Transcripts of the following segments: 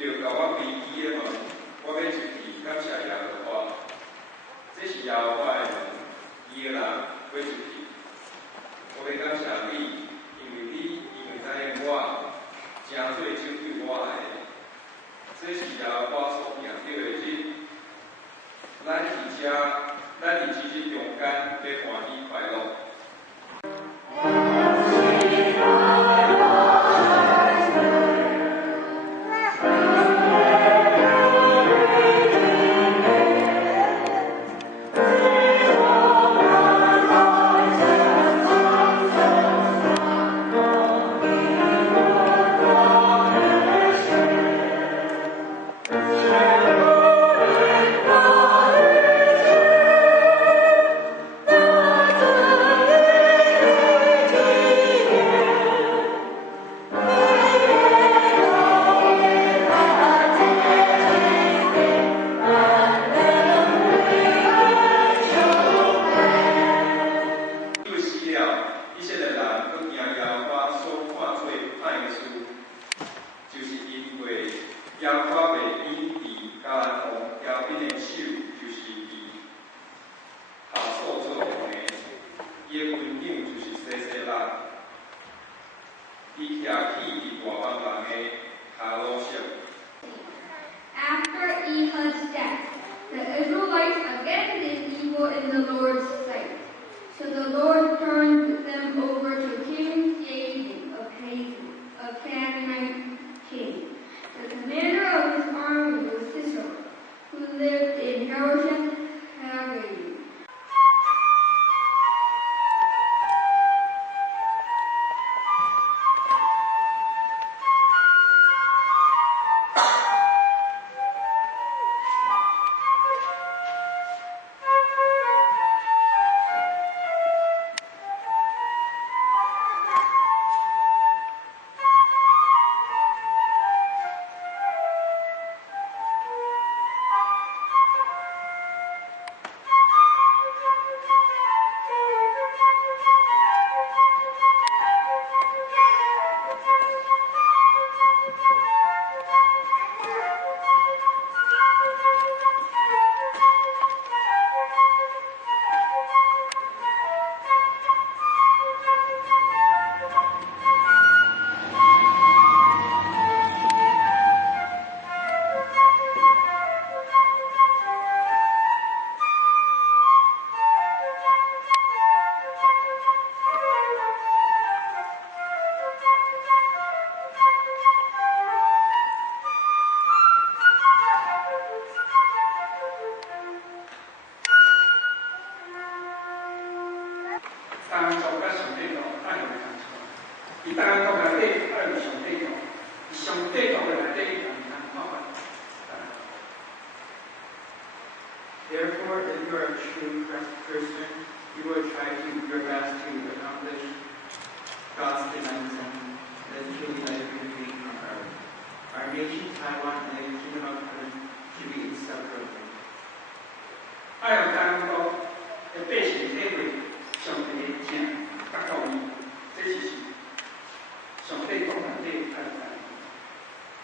就甲我开启的门，我要入去感谢耶和华。这是耶和华的门，伊的人要入去。我要感谢你，因为知影我真做拯救我的。这是耶和华所行着的日。咱伫这日中间要欢喜快乐。After Ehud's death, the Israelites again did evil in the Lord's sight. So the Lord turned them over to King Jabin, a Canaanite king. The commander of his army was Sisera, who lived in Harosheth Hagoyim. 伊当然讲内底爱有上帝讲，伊上帝讲的内底伊通看法。Therefore, if you are a true Christian, you will try to do your best to accomplish God's demands and then truly let it be free from earth. Our nation, Taiwan, and the kingdom of heaven should be inseparable. 爱有当讲，要百姓体会上帝的正甲道义，这是上帝讲内底爱有当。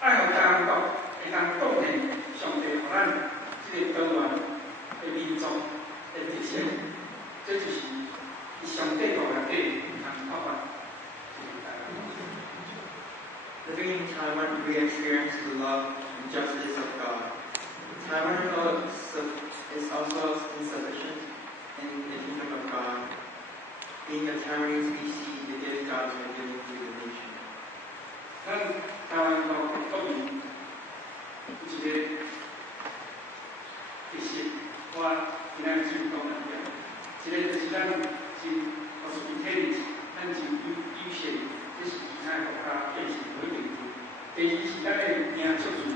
爱有当讲，会当贡献上帝予咱这个台湾的民众的特色，这就是伊上帝讲内底通看法。Living in Taiwan, we experience the love and justice of God. Taiwan is also insufficient in the kingdom of God. Being a Taiwanese, we see the gift God has given to the nation. 咱台湾国国民有一个特色，我今仔日讲两点。一个就是咱真学术体制，咱真优秀，这是其他国家变成不一定。第二是咱的名出自，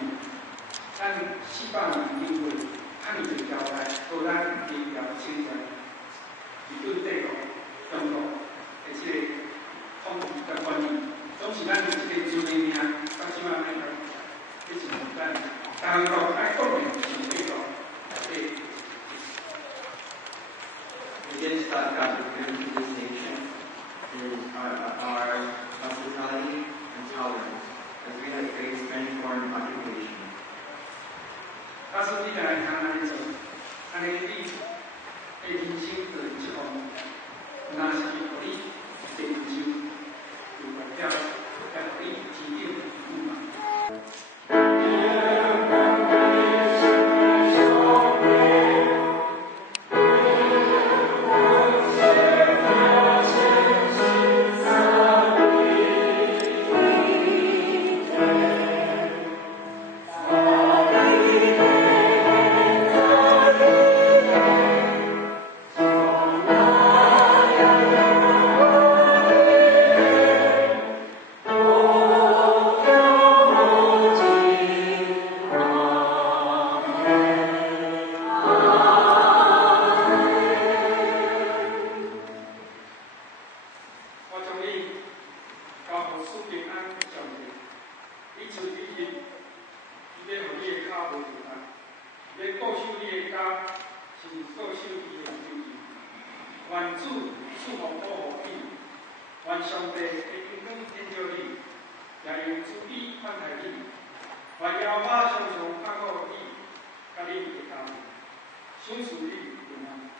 咱400年因为汉民条例，互咱民调清传，日本帝国、中国的这个统治甲管理，总是咱这个自命名，到即马爱讲，这是咱当国爱讲的上帝国内底。The gifts that God has given to this nation are hospitality and tolerance, as we have faced many foreign occupations. 假使你家来听安尼做，安尼你的人生就有一方面，若是互你一人生有目标，也互你前景有望。愿主赐福保护你，愿上帝的恩光引导你，也用主意款待你，愿耶和华常常看顾你，甲你的家，赏赐你平安。